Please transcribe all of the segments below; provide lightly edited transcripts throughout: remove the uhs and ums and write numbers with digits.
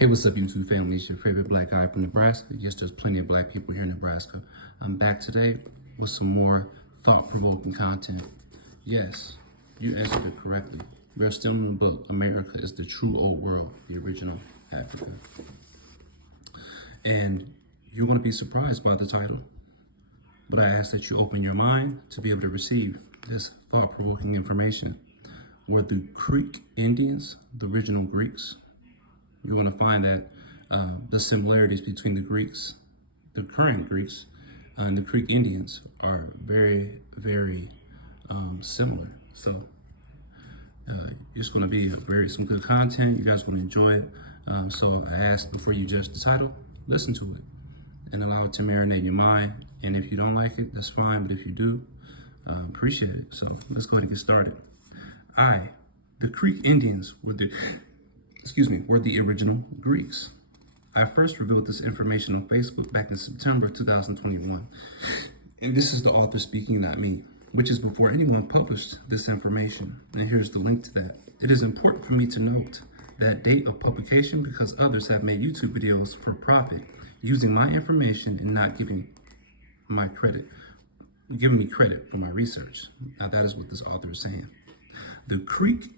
Hey, what's up, YouTube family? It's your favorite black guy from Nebraska. Yes, there's plenty of black people here in Nebraska. I'm back today with some more thought-provoking content. Yes, you answered it correctly. We're still in the book, America is the True Old World, the original Africa. And you're going to be surprised by the title, but I ask that you open your mind to be able to receive this thought-provoking information. Were the Creek Indians the original Greeks? You want to find that the similarities between the Greeks, the current Greeks, and the Creek Indians are very, very similar. So it's going to be some good content. You guys are going to enjoy it. So I ask before you judge the title, listen to it and allow it to marinate in your mind. And if you don't like it, that's fine. But if you do, appreciate it. So let's go ahead and get started. The Creek Indians were the original Greeks. I first revealed this information on Facebook back in September 2021. And this is the author speaking, not me, which is before anyone published this information. And here's the link to that. It is important for me to note that date of publication because others have made YouTube videos for profit using my information and not giving me credit for my research. Now that is what this author is saying. The Creek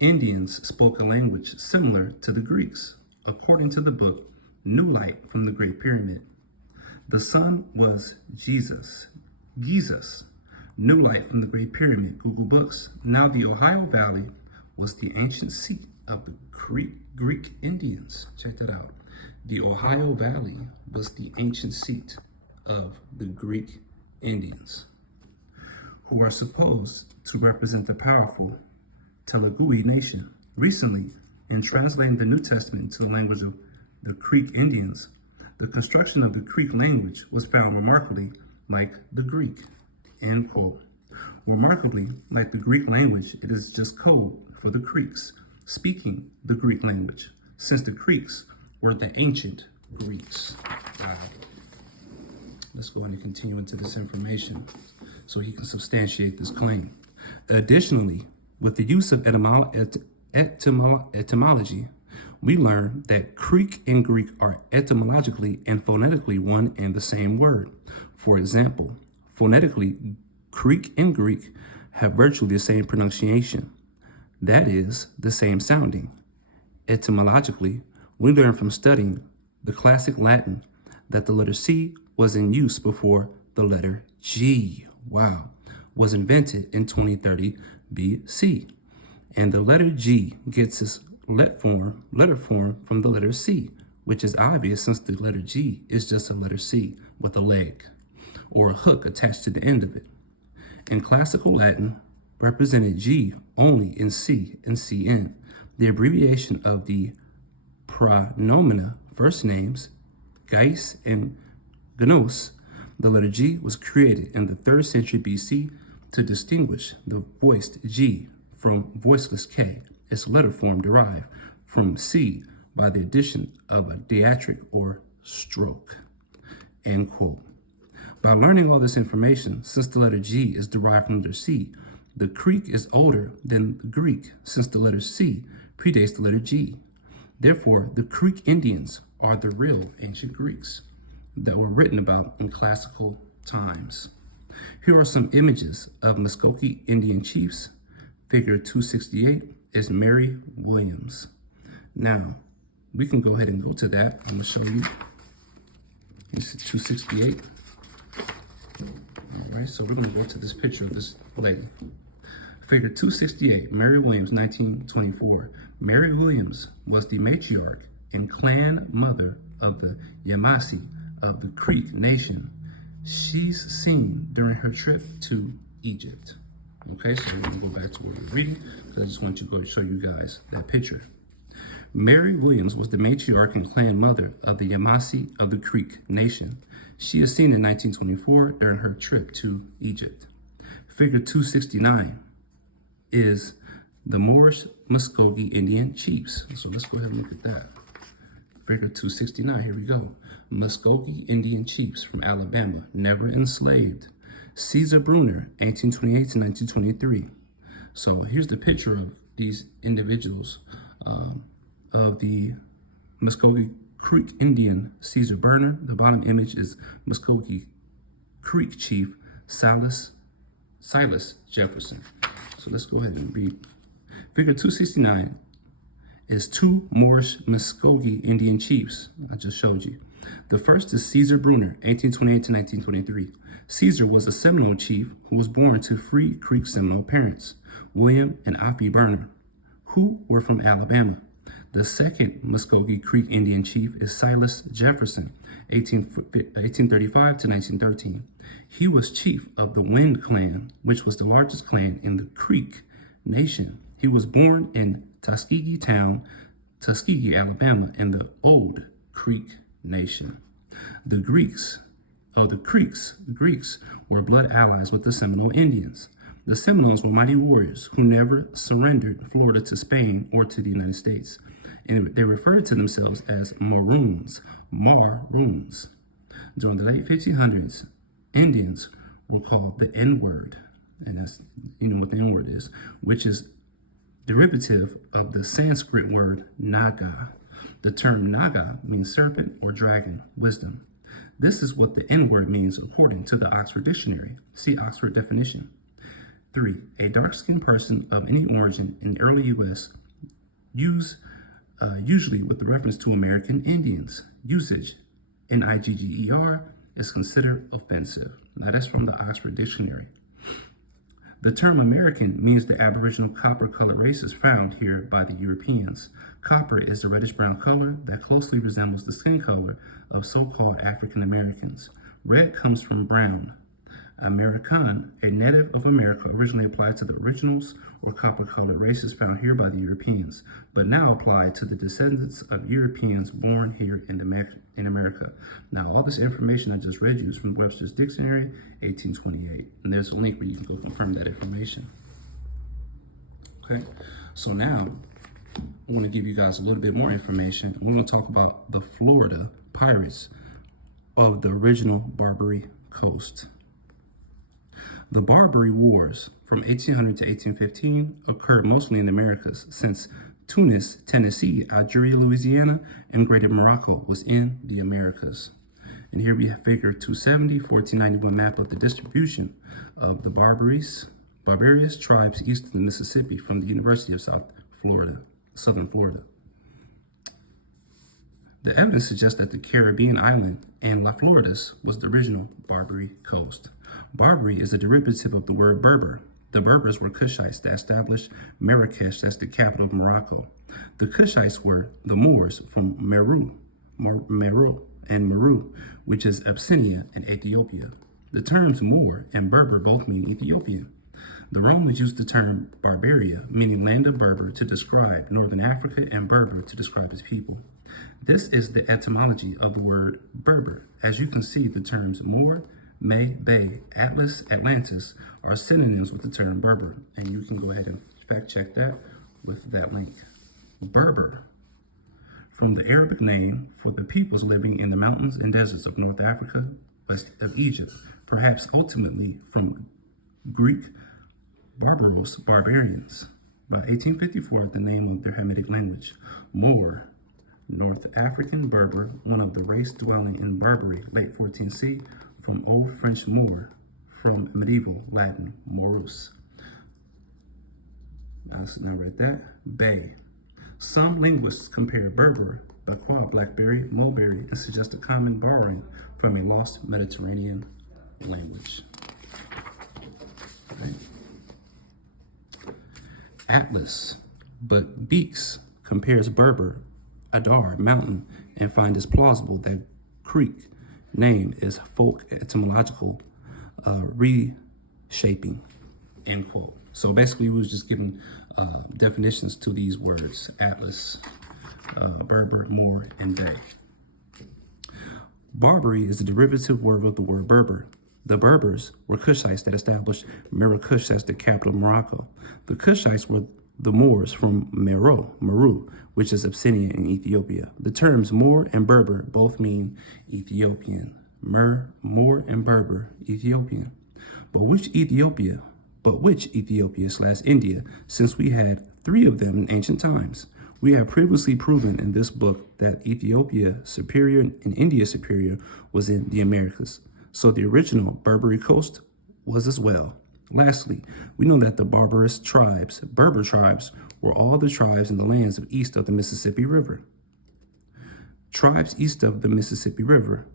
Indians spoke a language similar to the Greeks, according to the book New Light from the Great Pyramid. The sun was Jesus. New Light from the Great Pyramid, Google Books. Now the Ohio Valley was the ancient seat of the Greek Indians. Check that out. The Ohio Valley was the ancient seat of the Greek Indians, who are supposed to represent the powerful Telugu nation. Recently, in translating the New Testament into the language of the Creek Indians, the construction of the Creek language was found remarkably like the Greek, end quote. Remarkably like the Greek language, it is just code for the Creeks speaking the Greek language, since the Creeks were the ancient Greeks. Wow. Let's go ahead and continue into this information so he can substantiate this claim. Additionally, with the use of etymology, we learn that Creek and Greek are etymologically and phonetically one and the same word. For example, phonetically, Creek and Greek have virtually the same pronunciation. That is, the same sounding. Etymologically, we learn from studying the classic Latin that the letter C was in use before the letter G, was invented in 2030 BC. And the letter G gets its letter form from the letter C, which is obvious since the letter G is just a letter C with a leg or a hook attached to the end of it. In classical Latin, represented G only in C and CN, the abbreviation of the pronomina first names, Gais and Gnos. The letter G was created in the 3rd century BC to distinguish the voiced G from voiceless K. Its letter form derived from C by the addition of a diacritic or stroke, end quote. By learning all this information, since the letter G is derived from the letter C, the Creek is older than the Greek since the letter C predates the letter G. Therefore, the Creek Indians are the real ancient Greeks that were written about in classical times. Here are some images of Muskogee Indian chiefs. Figure 268 is Mary Williams. Now, we can go ahead and go to that. I'm going to show you. This is 268. All right, so we're going to go to this picture of this lady. Figure 268, Mary Williams, 1924. Mary Williams was the matriarch and clan mother of the Yamasee of the Creek Nation. She's seen during her trip to Egypt. Okay, so we're gonna go back to what we're reading because I just want to go and show you guys that picture. Mary Williams was the matriarch and clan mother of the Yamasee of the Creek Nation. She is seen in 1924 during her trip to Egypt. Figure 269 is the Moorish Muskogee Indian chiefs. So let's go ahead and look at that. Figure 269, here we go. Muskogee Indian chiefs from Alabama, never enslaved. Caesar Bruner, 1828 to 1923. So here's the picture of these individuals of the Muskogee Creek Indian Caesar Burner. The bottom image is Muskogee Creek Chief Silas Jefferson. So let's go ahead and read. Figure 269 is two Moorish Muskogee Indian chiefs I just showed you. The first is Caesar Brunner, 1828 to 1923. Caesar was a Seminole chief who was born to free Creek Seminole parents, William and Offie Burner, who were from Alabama. The second Muskogee Creek Indian chief is Silas Jefferson, 1835 to 1913. He was chief of the Wind clan, which was the largest clan in the Creek Nation. He was born in Tuskegee Town, Tuskegee, Alabama, in the Old Creek Nation. The Greeks were blood allies with the Seminole Indians. The Seminoles were mighty warriors who never surrendered Florida to Spain or to the United States. And they referred to themselves as Maroons. During the late 1500s, Indians were called the N-word, and that's, what the N-word is, which is derivative of the Sanskrit word Naga. The term Naga means serpent or dragon, wisdom. This is what the N-word means according to the Oxford Dictionary. See Oxford definition. 3. A dark-skinned person of any origin in the early U.S. Usually with the reference to American Indians. Usage, N-I-G-G-E-R, is considered offensive. Now that's from the Oxford Dictionary. The term American means the aboriginal copper-colored races found here by the Europeans. Copper is a reddish-brown color that closely resembles the skin color of so-called African Americans. Red comes from brown. American, a native of America, originally applied to the originals or copper-colored races found here by the Europeans, but now applied to the descendants of Europeans born here in America. Now, all this information I just read you is from Webster's Dictionary, 1828, and there's a link where you can go confirm that information. Okay, so now I want to give you guys a little bit more information. We're going to talk about the Florida pirates of the original Barbary coast. The Barbary Wars from 1800 to 1815 occurred mostly in the Americas, since Tunis, Tennessee, Algeria, Louisiana, and Greater Morocco was in the Americas. And here we have figure 270, 1491 map of the distribution of the barbarous tribes east of the Mississippi from the University of Southern Florida. The evidence suggests that the Caribbean island and La Floridas was the original Barbary coast. Barbary is a derivative of the word Berber. The Berbers were Cushites that established Marrakesh as the capital of Morocco. The Cushites were the Moors from Meru, which is Abyssinia in Ethiopia. The terms Moor and Berber both mean Ethiopian. The Romans used the term Barbaria, meaning land of Berber, to describe northern Africa, and Berber to describe its people. This is the etymology of the word Berber. As you can see, the terms Moor, May, Bay, Atlas, Atlantis are synonyms with the term Berber, and you can go ahead and fact check that with that link. Berber, from the Arabic name for the peoples living in the mountains and deserts of North Africa, west of Egypt, perhaps ultimately from Greek barbaros, barbarians. By 1854, the name of their Hamitic language. Moor, North African Berber, one of the race dwelling in Barbary, late 14th, from Old French Moor, from medieval Latin Morus. Now read that. Bay. Some linguists compare Berber, Bakwa, Blackberry, Mulberry, and suggest a common borrowing from a lost Mediterranean language. Okay. Atlas, but Beeks compares Berber, Adar, mountain, and finds it plausible that Creek name is folk etymological reshaping, end quote. So basically we was just giving definitions to these words: Atlas, Berber, Moor, and Bay. Barbary is a derivative word of the word Berber. The Berbers were Cushites that established Marrakesh as the capital of Morocco. The Cushites were the Moors from Meru, which is Abyssinia in Ethiopia. The terms Moor and Berber both mean Ethiopian. Moor and Berber, Ethiopian. But which Ethiopia/India, since we had three of them in ancient times? We have previously proven in this book that Ethiopia Superior and India Superior was in the Americas, so the original Barbary coast was as well. Lastly, we know that the barbarous tribes, Berber tribes, were all the tribes in the lands east of the Mississippi River. Tribes east of the Mississippi River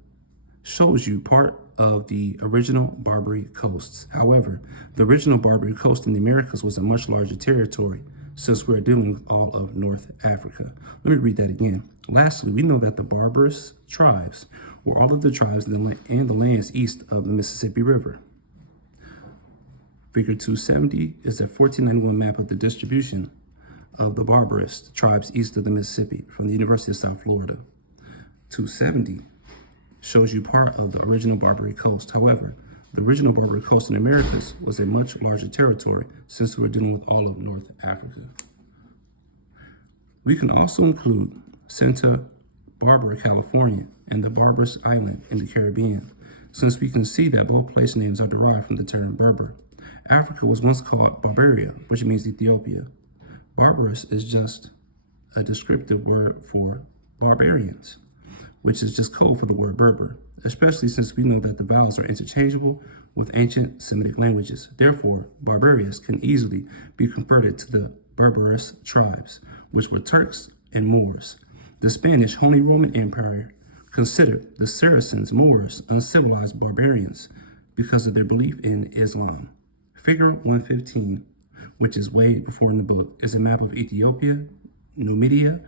shows you part of the original Barbary coasts. However, the original Barbary coast in the Americas was a much larger territory since we're dealing with all of North Africa. Let me read that again. Lastly, we know that the barbarous tribes were all of the tribes in the lands east of the Mississippi River. Figure 270 is a 1491 map of the distribution of the barbarous tribes east of the Mississippi from the University of South Florida. 270 shows you part of the original Barbary coast. However, the original Barbary coast in the Americas was a much larger territory since we were dealing with all of North Africa. We can also include Santa Barbara, California, and the Barbarous Island in the Caribbean, since we can see that both place names are derived from the term Berber. Africa was once called Barbaria, which means Ethiopia. Barbarous is just a descriptive word for barbarians, which is just code for the word Berber, especially since we know that the vowels are interchangeable with ancient Semitic languages. Therefore, Barbarians can easily be converted to the barbarous tribes, which were Turks and Moors. The Spanish Holy Roman Empire considered the Saracens Moors uncivilized barbarians because of their belief in Islam. Figure 115, which is way before in the book, is a map of Ethiopia, Numidia,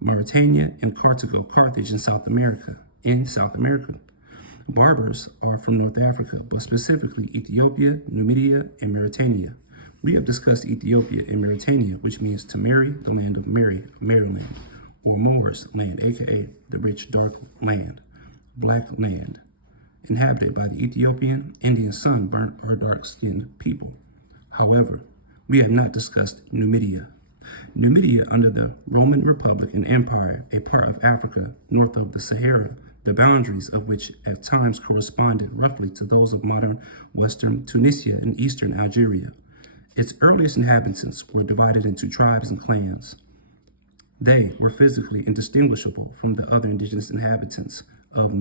Mauritania, and Carthage in South America. Barbers are from North Africa, but specifically Ethiopia, Numidia, and Mauritania. We have discussed Ethiopia and Mauritania, which means to marry, the land of Maryland, or Moors land, aka the rich dark land, black land, inhabited by the Ethiopian, Indian sunburnt, or dark-skinned people. However, we have not discussed Numidia. Numidia, under the Roman Republic and Empire, a part of Africa north of the Sahara, the boundaries of which at times corresponded roughly to those of modern western Tunisia and eastern Algeria. Its earliest inhabitants were divided into tribes and clans. They were physically indistinguishable from the other indigenous inhabitants of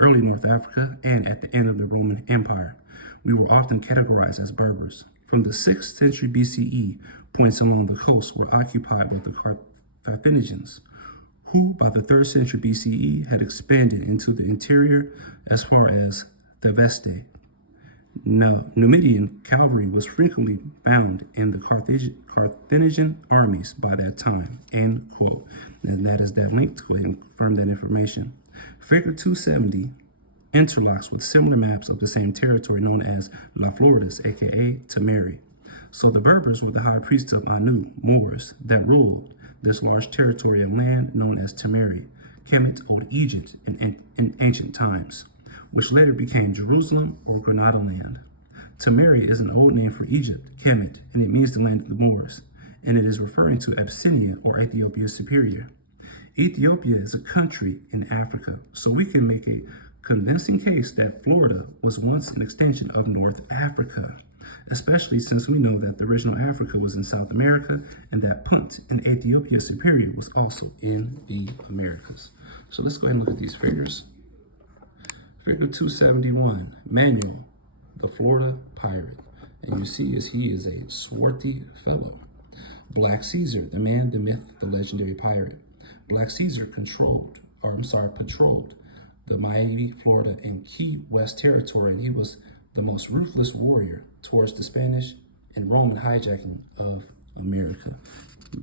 early North Africa, and at the end of the Roman Empire, we were often categorized as Berbers. From the 6th century BCE, points along the coast were occupied by the Carthaginians, who by the 3rd century BCE had expanded into the interior as far as the Veste. Numidian cavalry was frequently found in the Carthaginian armies by that time, end quote. And that is that link to go ahead and confirm that information. Figure 270 interlocks with similar maps of the same territory known as La Floridas, aka Tamari. So the Berbers were the high priests of Anu, Moors, that ruled this large territory of land known as Tamari, Kemet, Old Egypt in ancient times, which later became Jerusalem or Granada land. Tamari is an old name for Egypt, Kemet, and it means the land of the Moors, and it is referring to Abyssinia or Ethiopia Superior. Ethiopia is a country in Africa, so we can make a convincing case that Florida was once an extension of North Africa, especially since we know that the original Africa was in South America and that Punt in Ethiopia Superior was also in the Americas. So let's go ahead and look at these figures. Figure 271, Manuel, the Florida pirate. And you see he is a swarthy fellow. Black Caesar, the man, the myth, the legendary pirate. Black Caesar patrolled the Miami, Florida, and Key West territory, and he was the most ruthless warrior towards the Spanish and Roman hijacking of America.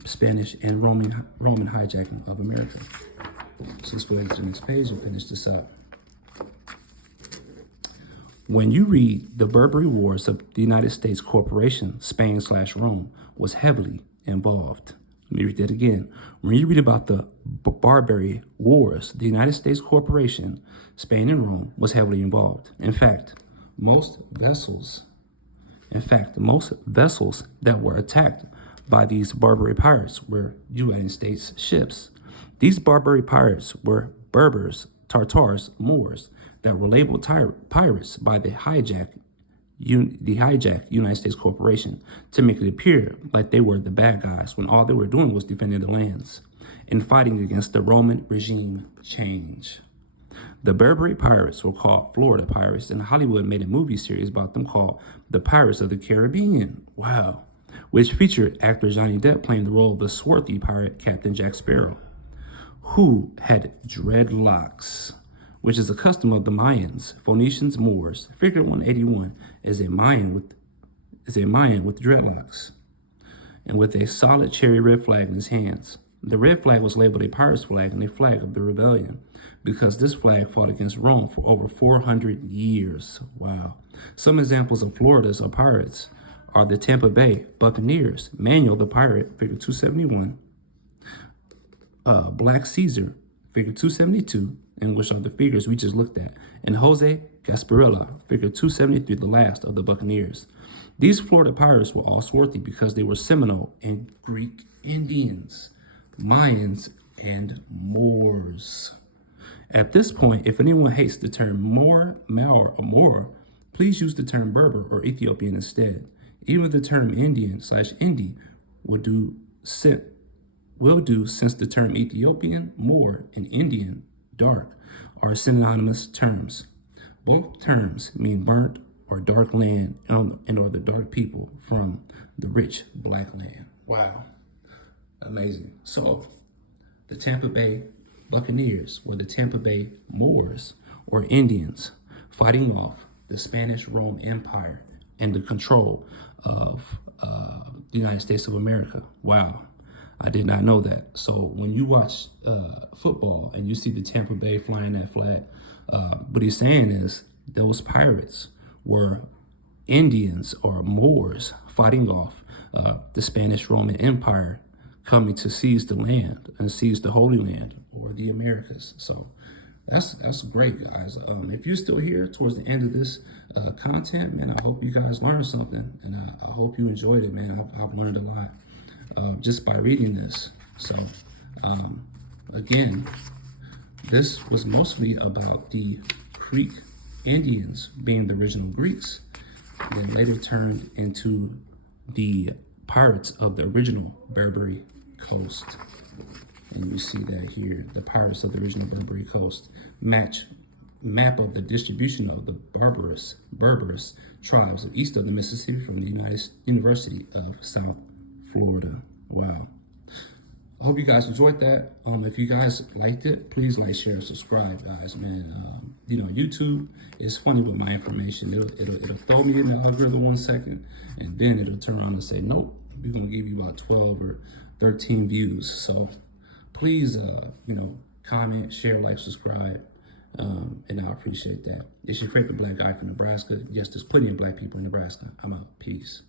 Spanish and Roman hijacking of America. So let's go ahead to the next page and finish this up. When you read the Barbary Wars of the United States Corporation, Spain/Rome was heavily involved. Let me read that again. When you read about the Barbary Wars, the United States Corporation, Spain and Rome was heavily involved. In fact, most vessels that were attacked by these Barbary pirates were United States ships. These Barbary pirates were Berbers, Tartars, Moors that were labeled pirates by the hijacked the hijacked United States corporation to make it appear like they were the bad guys when all they were doing was defending the lands and fighting against the Roman regime change. The Barbary pirates were called Florida pirates, and Hollywood made a movie series about them called The Pirates of the Caribbean. Wow. Which featured actor Johnny Depp playing the role of the swarthy pirate Captain Jack Sparrow, who had dreadlocks, which is a custom of the Mayans, Phoenicians, Moors. Figure 181 is a Mayan with dreadlocks and with a solid cherry red flag in his hands. The red flag was labeled a pirate's flag and a flag of the rebellion because this flag fought against Rome for over 400 years. Wow. Some examples of Florida's pirates are the Tampa Bay Buccaneers, Manuel the Pirate, figure 271, Black Caesar, figure 272, and which are the figures we just looked at, and Jose Gasparilla, figure 273, the last of the Buccaneers. These Florida pirates were all swarthy because they were Seminole and Greek Indians, Mayans, and Moors. At this point, if anyone hates the term Moor, Maor, or Moor, please use the term Berber or Ethiopian instead. Even the term Indian/Indi will do since the term Ethiopian, Moor, and Indian, dark, are synonymous terms. Both terms mean burnt or dark land and or the dark people from the rich black land. Wow. Amazing. So the Tampa Bay Buccaneers were the Tampa Bay Moors or Indians fighting off the Spanish Rome Empire and the control of the United States of America. Wow. I did not know that. So when you watch football and you see the Tampa Bay flying that flag, what he's saying is those pirates were Indians or Moors fighting off the Spanish Roman Empire coming to seize the land and seize the Holy Land or the Americas. So that's great, guys. If you're still here towards the end of this content, man, I hope you guys learned something, and I hope you enjoyed it, man. I've learned a lot just by reading this. So again, this was mostly about the Creek Indians being the original Greeks, and then later turned into the pirates of the original Barbary coast. And you see that here, the pirates of the original Barbary coast. Map of the distribution of the Berbers tribes east of the Mississippi from the University of South Florida. Wow. I hope you guys enjoyed that. If you guys liked it, please like, share, subscribe, guys, man. YouTube is funny with my information. It'll throw me in the algorithm 1 second, and then it'll turn around and say, nope, we're gonna give you about 12 or 13 views. So please, comment, share, like, subscribe, and I appreciate that. It's your favorite black guy from Nebraska. Yes, there's plenty of black people in Nebraska. I'm out. Peace.